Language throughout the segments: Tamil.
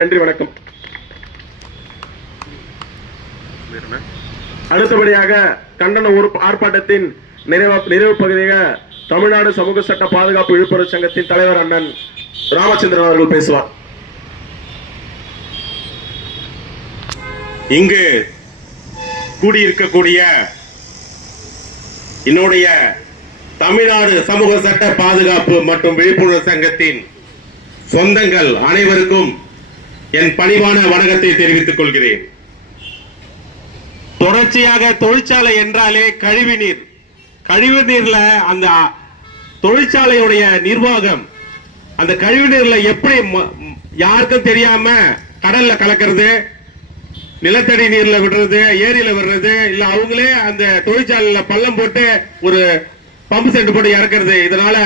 நன்றி, வணக்கம். அடுத்தபடியாக கண்டன ஆர்ப்பாட்டத்தின் நிறைவு பகுதியாக தமிழ்நாடு சமூக சட்ட பாதுகாப்பு விழிப்புணர்வு சங்கத்தின் தலைவர் அண்ணன் ராமச்சந்திரன் அவர்கள் பேசுவார். இங்கு கூடியிருக்கக்கூடிய என்னுடைய தமிழ்நாடு சமூக சட்ட பாதுகாப்பு மற்றும் விழிப்புணர்வு சங்கத்தின் சொந்தங்கள் அனைவருக்கும் என் பணிவான வணக்கத்தை தெரிவித்துக் கொள்கிறேன். தொடர்ச்சியாக தொழிற்சாலை என்றாலே கழிவுநீர்ல அந்த தொழிற்சாலையுடைய நிர்வாகம் அந்த கழிவுநீர்ல எப்படி யாருக்கும் தெரியாம கடல்ல கலக்கிறது, நிலத்தடி நீர்ல விடுறது, ஏரியில விடுறது, இல்ல அவங்களே அந்த தொழிற்சாலையில பள்ளம் போட்டு ஒரு பம்பு செட் போட்டு இறக்கிறது. இதனால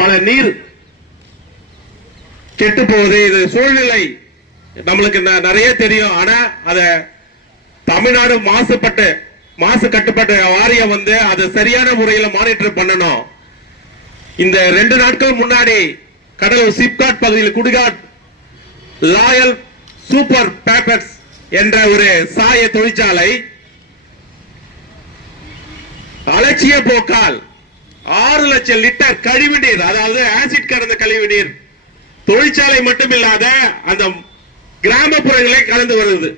பல நீர் கெட்டு போகுது. இது சூழ்நிலை நம்மளுக்கு நிறைய தெரியும். ஆனா அத தமிழ்நாடு மாசு கட்டுப்பாட்டு வாரியம் அதை சரியான முறையில் மானிட்டர் பண்ணணும். இந்த 2 நாட்கள் முன்னாடி கடலூர் சிப்காட் பகுதியில் குடிகாட் லாயல் சூப்பர் பேப்பர்ஸ் என்ற ஒரு சாய தொழிற்சாலை அலட்சிய போக்கால் 6 லட்சம் லிட்டர் கழிவுநீர், அதாவது ஆசிட் கலந்த கழிவுநீர் தொழிற்சாலை மட்டுமில்லாத அந்த கிராமப்புறங்களே கலந்து வருது.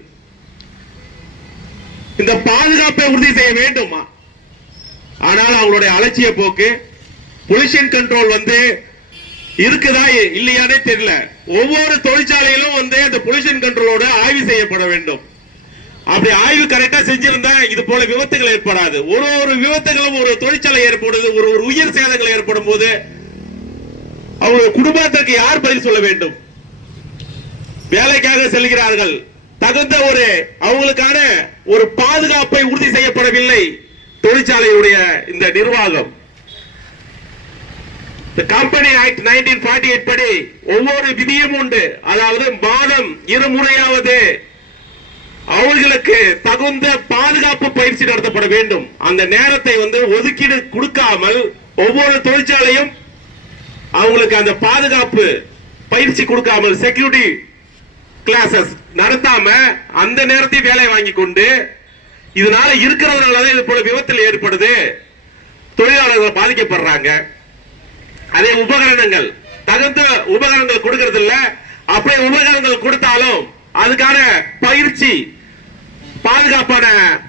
இந்த பாதுகாப்பை உறுதி செய்ய வேண்டுமா? ஆனால் அவங்களுடைய அலட்சிய போக்கு, பொல்யூஷன் கண்ட்ரோல் இருக்குதா இல்லையானே தெரியல. ஒவ்வொரு தொழிற்சாலையிலும் அந்த பொல்யூஷன் கண்ட்ரோலோட ஆய்வு செய்யப்பட வேண்டும். அப்படி ஆய்வு கரெக்டா செஞ்சிருந்தா இது போல விபத்துகள் ஏற்படாது. ஒரு விபத்துகளும் ஒரு தொழிற்சாலை ஏற்படுது, ஒரு உயிர் சேதங்கள் ஏற்படும் போது அவங்க குடும்பத்திற்கு யார் பதில் சொல்ல வேண்டும்? வேலைக்காக செல்கிறார்கள், தகுந்த அவங்களுக்கான ஒரு பாதுகாப்பை உறுதி செய்யப்படவில்லை தொழிற்சாலையுடைய இந்த நிர்வாகம். கம்பெனி ஆக்ட் 1948 படி ஒவ்வொரு விதியும் உண்டு. அதாவது மாதம் 2 முறையாவது அவர்களுக்கு தகுந்த பாதுகாப்பு பயிற்சி நடத்தப்பட வேண்டும். அந்த நேரத்தை ஒதுக்கீடு கொடுக்காமல் ஒவ்வொரு தொழிற்சாலையும் அவங்களுக்கு அந்த பாதுகாப்பு பயிற்சி கொடுக்காமல் செக்யூரிட்டி கிளாஸஸ் நடத்தாம அந்த நேரத்தை வேலை வாங்கி கொண்டு இதனால இருக்கிறதுனாலதான் இது போல விபத்தில் ஏற்படுது, தொழிலாளர்கள் பாதிக்கப்படுறாங்க. அதே உபகரணங்கள் தகுந்த உபகரணங்கள் கொடுக்கறது இல்ல. அப்படியே உபகரணங்கள் கொடுத்தாலும் அதுக்கான பயிற்சி, பாதுகாப்பான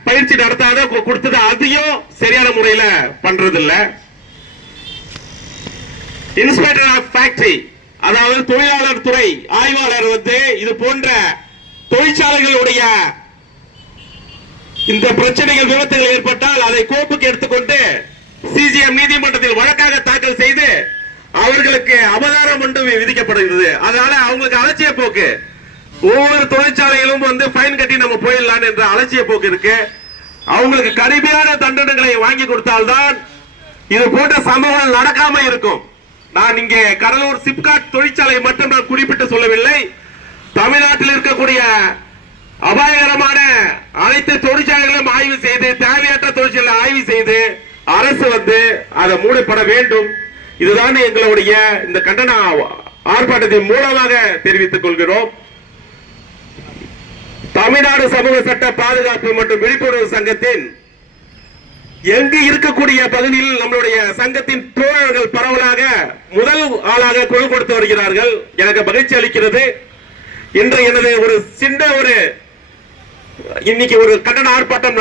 பயிற்சி நடத்தாத கொடுத்தது அதையும் சரியான முறையில் பண்றது இல்ல. இன்ஸ்பெக்டர் ஆஃப் ஃபேக்டரி, அதாவது தொழிலாளர் துறை ஆய்வாளர் இது போன்ற தொழிற்சாலைகளுடைய இந்த பிரச்சனைகள், விபத்துகள் ஏற்பட்டால் அதை கோப்புக்கு எடுத்துக்கொண்டு சிஜிஎம் நீதிமன்றத்தில் வழக்காக தாக்கல் செய்து அவர்களுக்கு அபராதம் விதிக்கப்படுகிறது. அதனால அவங்களுக்கு அலட்சிய போக்கு, ஒவ்வொரு தொழிற்சாலையிலும் ஃபைன் கட்டி நம்ம போயிடலாம் என்ற அலட்சிய போக்கு இருக்கு. அவங்களுக்கு கடுமையான தண்டனைகளை வாங்கி கொடுத்தால்தான் இது போன்ற சம்பவங்கள் நடக்காம இருக்கும். நான் இங்கே கடலூர் சிப்காட் தொழிற்சாலை மட்டும் நான் குறிப்பிட்டு சொல்லவில்லை. தமிழ்நாட்டில் இருக்கக்கூடிய அபாயகரமான அனைத்து தொழிற்சாலைகளும் ஆய்வு செய்து, தேவையற்ற தொழிற்சாலை ஆய்வு செய்து அரசு அதை மூடப்பட வேண்டும். இதுதான் எங்களுடைய இந்த கண்டன ஆர்ப்பாட்டத்தின் மூலமாக தெரிவித்துக் கொள்கிறோம். தமிழ்நாடு சமூக சட்ட பாதுகாப்பு மற்றும் விழிப்புணர்வு சங்கத்தின் எங்கு இருக்கக்கூடிய பகுதியில் நம்மளுடைய சங்கத்தின் தோழர்கள் பரவலாக முதல் ஆளாக குரல் கொடுத்து வருகிறார்கள். எனக்கு மகிழ்ச்சி அளிக்கிறது. இன்று எனது சின்ன இன்னைக்கு கண்டன ஆர்ப்பாட்டம்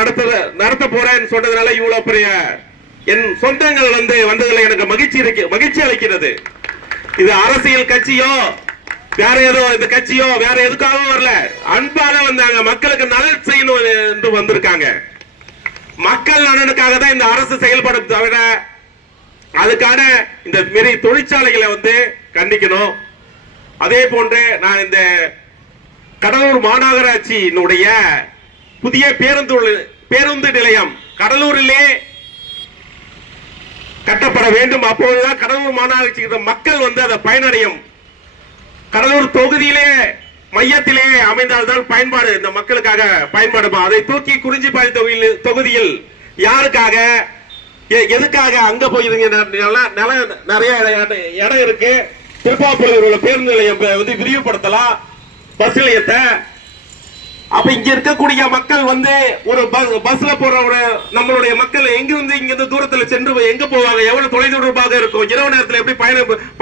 நடத்த போறேன்னு சொன்னதுனால இவ்வளவு பெரிய என் சொந்தங்கள் வந்ததில் எனக்கு மகிழ்ச்சி அளிக்கிறது. இது அரசியல் கட்சியோ வேற ஏதோ இந்த கட்சியோ வேற எதுக்காகவும் வரல, அன்பாக வந்தாங்க. மக்களுக்கு நலன் செய்யணும் என்று வந்திருக்காங்க. மக்கள் நலனுக்காக தான் இந்த அரசு செயல்படும் தவிர அதுக்கான இந்த மாரி தொழிற்சாலைகளை கண்டிக்கணும். அதே போன்று நான் இந்த கடலூர் மாநகராட்சியினுடைய புதிய பேருந்து நிலையம் கடலூரிலே கட்டப்பட வேண்டும். அப்போதுதான் கடலூர் மாநகராட்சி மக்கள் அதை பயனடையும். கடலூர் தொகுதியிலே மையத்திலே அமைந்தால்தான் பயன்பாடு இந்த மக்களுக்காக பயன்பாடுமா. அதை தூக்கி குறிஞ்சிப்பாடி தொகுதியில் யாருக்காக எதுக்காக அங்க போயிருங்க? நிறைய இடம் இருக்கு. திருப்பாப்பூரில் உள்ள பேருந்து நிலையம் விரிவுபடுத்தலாம். பஸ் நிலையத்தை. அப்ப இங்க இருக்கக்கூடிய மக்கள் வந்து ஒரு பஸ்ல போற ஒரு நம்மளுடைய மக்கள் எங்கிருந்து இங்க இருந்து தூரத்துல சென்று எங்க போவாங்க, எவ்வளவு தொலைதொடர்பாக இருக்கும், இரவு நேரத்துல எப்படி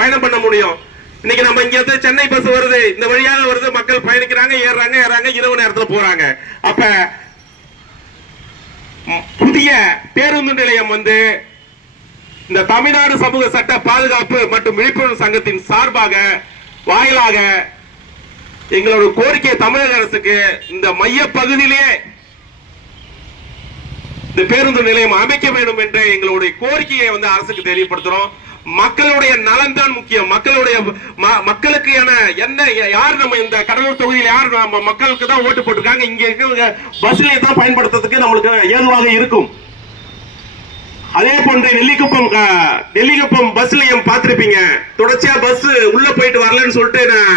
பயணம் பண்ண முடியும்? இன்னைக்கு நம்ம இங்க இருந்து சென்னை பஸ் வருது, இந்த வழியாக வருது, மக்கள் பயணிக்கிறாங்க, ஏறாங்க, இரவு நேரத்துல போறாங்க. அப்ப புதிய பேருந்து நிலையம் வந்து இந்த தமிழ்நாடு சமூக சட்ட பாதுகாப்பு மற்றும் விழிப்புணர்வு சங்கத்தின் சார்பாக வாயிலாக எங்களோட கோரிக்கை தமிழக அரசுக்கு இந்த மைய பகுதியிலே இந்த பேருந்து நிலையம் அமைக்க வேண்டும் என்ற எங்களுடைய கோரிக்கையை வந்து அரசுக்கு தெரியப்படுத்துறோம். மக்களுடைய நலன் தான் முக்கியம். மக்களுக்கு என்ன யார் நம்ம இந்த கடலூர் தொகுதியில் யார் நம்ம மக்களுக்கு தான் ஓட்டு போட்டிருக்காங்க, இங்க இருக்க பஸ்ல தான் பயன்படுத்துறதுக்கு நம்மளுக்கு ஏதுவாக இருக்கும். அதே போன்று நெல்லிக்குப்பம் பஸ் நிலையம் பார்த்திருப்பீங்க. தொடர்ச்சியா பஸ் உள்ள போயிட்டு வரலன்னு சொல்லிட்டு நான்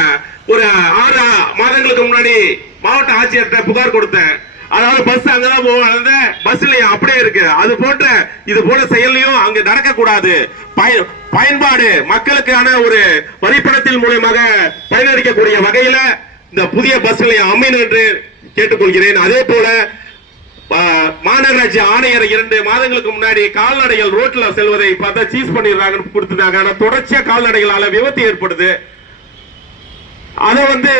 ஒரு 6 மாதங்களுக்கு முன்னாடி மாவட்ட ஆட்சியர்கிட்ட புகார் கொடுத்தேன். அதாவது பஸ் அங்கதான் போவாங்க, பஸ் நிலையம் அப்படியே இருக்கு. அது போன்ற இது போல செயலையும் அங்க நடக்க கூடாது. பயன்பாடு மக்களுக்கான ஒரு வரிப்பணத்தின் மூலமாக பயனளிக்கக்கூடிய வகையில இந்த புதிய பஸ் நிலையம் அமையும் என்று கேட்டுக்கொள்கிறேன். அதே போல மாநகராட்சி ஆணையர் 2 மாதங்களுக்கு முன்னாடி கால்நடைகள் ரோட்ல செல்வதை பார்த்தா சீஸ் பண்ணிடுறாங்கன்னு கொடுத்துட்டாங்க. ஆனா தொடர்ச்சியா கால்நடைகளால விபத்து ஏற்படுது. அதை வந்து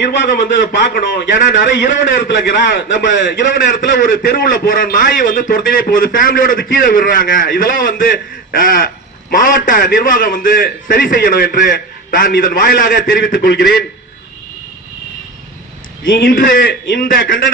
நிர்வாகம் வந்து பார்க்கணும். ஏன்னா நிறைய இரவு நேரத்துல நம்ம இரவு நேரத்துல ஒரு தெருவுல போற நாய் வந்து துரத்தினே போகுது, ஃபேமிலியோட கீழே விடுறாங்க. இதெல்லாம் வந்து மாவட்ட நிர்வாகம் வந்து சரி செய்யணும் என்று நான் இதன் வாயிலாக தெரிவித்துக் கொள்கிறேன். இன்று இந்த கண்டன